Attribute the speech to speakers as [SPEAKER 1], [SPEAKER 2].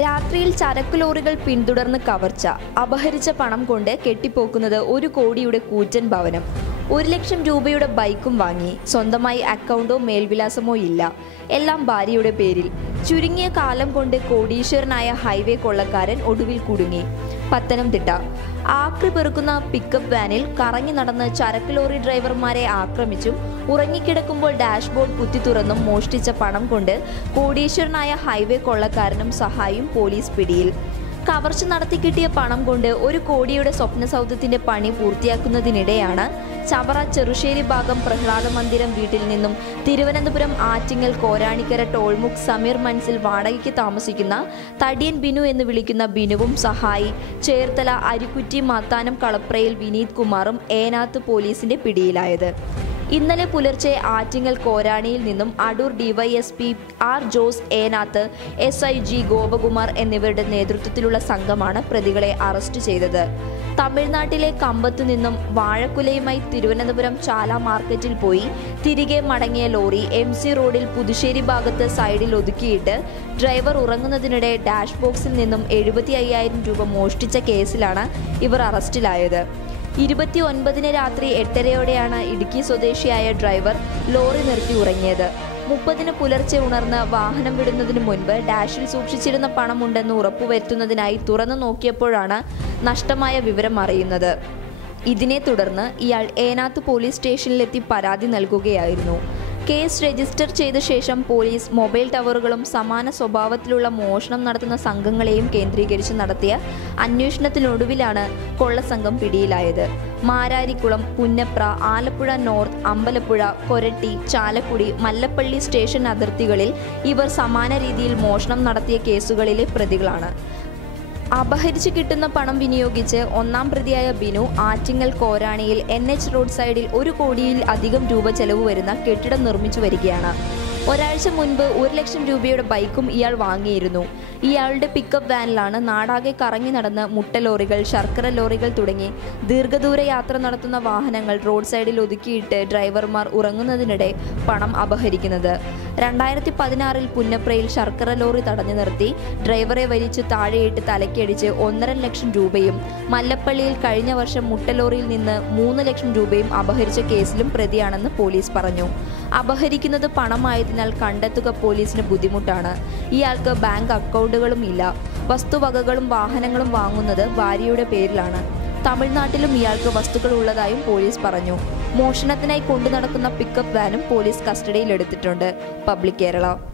[SPEAKER 1] രാത്രിയിൽ ചരക്ക് ലോറികൾ പിന്തുടർന്ന് കവർച്ച. അപഹരിച്ച പണം കൊണ്ട് കെട്ടിപ്പോക്കുന്നത് ഒരു കോടിയുടെ കൂറ്റൻ ഭവനം. ഒരു ലക്ഷം രൂപയുടെ ബൈക്കും വാങ്ങി. സ്വന്തമായി അക്കൗണ്ടോ മേൽവിലാസമോ ഇല്ല. എല്ലാം ഭാര്യയുടെ പേരിൽ. ചുരുങ്ങിയ കാലം കൊണ്ട് കോടീശ്വരനായ ഹൈവേ കൊള്ളക്കാരൻ ഒടുവിൽ കുടുങ്ങി. പത്തനംതിട്ട. ആക്രി പെറുക്കുന്ന പിക്കപ്പ് വാനിൽ കറങ്ങി നടന്ന് ചരക്ക് ലോറി ഡ്രൈവർമാരെ ആക്രമിച്ചും ഉറങ്ങിക്കിടക്കുമ്പോൾ ഡാഷ്ബോർഡ് കുത്തി തുറന്നും മോഷ്ടിച്ച പണം കൊണ്ട് കോടീശ്വരനായ ഹൈവേ കൊള്ളക്കാരനും സഹായിയും പോലീസ് പിടിയിൽ. കവർച്ച നടത്തി കിട്ടിയ പണം കൊണ്ട് ഒരു കോടിയുടെ സ്വപ്ന സൗധത്തിന്റെ പണി പൂർത്തിയാക്കുന്നതിനിടെയാണ് ചവറ ചെറുശ്ശേരി ഭാഗം പ്രഹ്ലാദ മന്ദിരം വീട്ടിൽ നിന്നും തിരുവനന്തപുരം ആറ്റിങ്ങൽ കോരാണിക്കര ടോൾമുക്ക് സമീർ മൻസിൽ വാടകയ്ക്ക് താമസിക്കുന്ന തടിയൻ ബിനു എന്ന് വിളിക്കുന്ന ബിനുവും സഹായി. ചേർത്തല അരിക്കുറ്റി മത്താനം കളപ്രയിൽ വിനീത് കുമാറും ഏനാത്ത് പോലീസിന്റെ പിടിയിലായത്. ഇന്നലെ പുലർച്ചെ ആറ്റിങ്ങൽ കോരാണിയിൽ നിന്നും Adoor DYSP R Jose Enath S I G Gopakumar എന്നിവരുടെ നേതൃത്വത്തിലുള്ള സംഘമാണ് പ്രതികളെ അറസ്റ്റ് ചെയ്തത്. തമിഴ്നാട്ടിലെ കമ്പത്തു നിന്നും വാഴക്കുലയുമായി തിരുവനന്തപുരം ചാല മാർക്കറ്റിൽ പോയി തിരികെ മടങ്ങിയ ലോറി എം സി റോഡിൽ പുതുശ്ശേരി ഭാഗത്ത് സൈഡിൽ ഒതുക്കിയിട്ട് ഡ്രൈവർ ഉറങ്ങുന്നതിനിടെ ഡാഷ് ബോക്സിൽ നിന്നും എഴുപത്തി അയ്യായിരം രൂപ മോഷ്ടിച്ച കേസിലാണ് ഇവർ അറസ്റ്റിലായത്. ഇരുപത്തി ഒൻപതിന് രാത്രി എട്ടരയോടെയാണ് ഇടുക്കി സ്വദേശിയായ ഡ്രൈവർ ലോറി നിർത്തി ഉറങ്ങിയത്. മുപ്പതിന് പുലർച്ചെ ഉണർന്ന് വാഹനം വിടുന്നതിന് മുൻപ് ഡാഷിൽ സൂക്ഷിച്ചിരുന്ന പണമുണ്ടെന്ന് ഉറപ്പുവരുത്തുന്നതിനായി തുറന്നു നോക്കിയപ്പോഴാണ് നഷ്ടമായ വിവരം അറിയുന്നത്. ഇതിനെ തുടർന്ന് ഇയാൾ ഏനാത്ത് പോലീസ് സ്റ്റേഷനിലെത്തി പരാതി നൽകുകയായിരുന്നു. കേസ് രജിസ്റ്റർ ചെയ്ത ശേഷം പോലീസ് മൊബൈൽ ടവറുകളും സമാന സ്വഭാവത്തിലുള്ള മോഷണം നടത്തുന്ന സംഘങ്ങളെയും കേന്ദ്രീകരിച്ച് നടത്തിയ അന്വേഷണത്തിനൊടുവിലാണ് കൊള്ളസംഘം പിടിയിലായത്. മാരാരിക്കുളം പുന്നപ്ര ആലപ്പുഴ നോർത്ത് അമ്പലപ്പുഴ കൊരട്ടി ചാലക്കുടി മല്ലപ്പള്ളി സ്റ്റേഷൻ അതിർത്തികളിൽ ഇവർ സമാന രീതിയിൽ മോഷണം നടത്തിയ കേസുകളിലെ പ്രതികളാണ്. അപഹരിച്ചു കിട്ടുന്ന പണം വിനിയോഗിച്ച് ഒന്നാം പ്രതിയായ ബിനു ആറ്റിങ്ങൽ കോരാണിയിൽ എൻ എച്ച് റോഡ് സൈഡിൽ ഒരു കോടിയിൽ അധികം രൂപ ചെലവ് വരുന്ന കെട്ടിടം നിർമ്മിച്ചു വരികയാണ്. ഒരാഴ്ച മുൻപ് ഒരു ലക്ഷം രൂപയുടെ ബൈക്കും ഇയാൾ വാങ്ങിയിരുന്നു. ഇയാളുടെ പിക്കപ്പ് വാനിലാണ് നാടാകെ കറങ്ങി നടന്ന് മുട്ട ലോറികൾ ശർക്കര ലോറികൾ തുടങ്ങി ദീർഘദൂര യാത്ര നടത്തുന്ന വാഹനങ്ങൾ റോഡ് സൈഡിൽ ഒതുക്കിയിട്ട് ഡ്രൈവർമാർ ഉറങ്ങുന്നതിനിടെ പണം അപഹരിക്കുന്നത്. രണ്ടായിരത്തി പതിനാറിൽ പുന്നപ്രയിൽ ശർക്കര ലോറി തടഞ്ഞു നിർത്തി. ഡ്രൈവറെ വലിച്ച് താഴെയിട്ട് തലക്കടിച്ച് ഒന്നര ലക്ഷം രൂപയും മല്ലപ്പള്ളിയിൽ കഴിഞ്ഞ വർഷം മുട്ട ലോറിയിൽ നിന്ന് മൂന്ന് ലക്ഷം രൂപയും അപഹരിച്ച കേസിലും പ്രതിയാണെന്ന് പോലീസ് പറഞ്ഞു. അപഹരിക്കുന്നത് പണമായതിനാൽ കണ്ടെത്തുക പോലീസിന് ബുദ്ധിമുട്ടാണ്. ഇയാൾക്ക് ബാങ്ക് അക്കൗണ്ടുകളും ഇല്ല. വസ്തുവകകളും വാഹനങ്ങളും വാങ്ങുന്നത് ഭാര്യയുടെ പേരിലാണ്. തമിഴ്നാട്ടിലും ഇയാൾക്ക് വസ്തുക്കൾ ഉള്ളതായും പോലീസ് പറഞ്ഞു. മോഷണത്തിനായി കൊണ്ടു നടക്കുന്ന പിക്കപ്പ് വാനും പോലീസ് കസ്റ്റഡിയിലെടുത്തിട്ടുണ്ട്. പബ്ലിക് കേരള.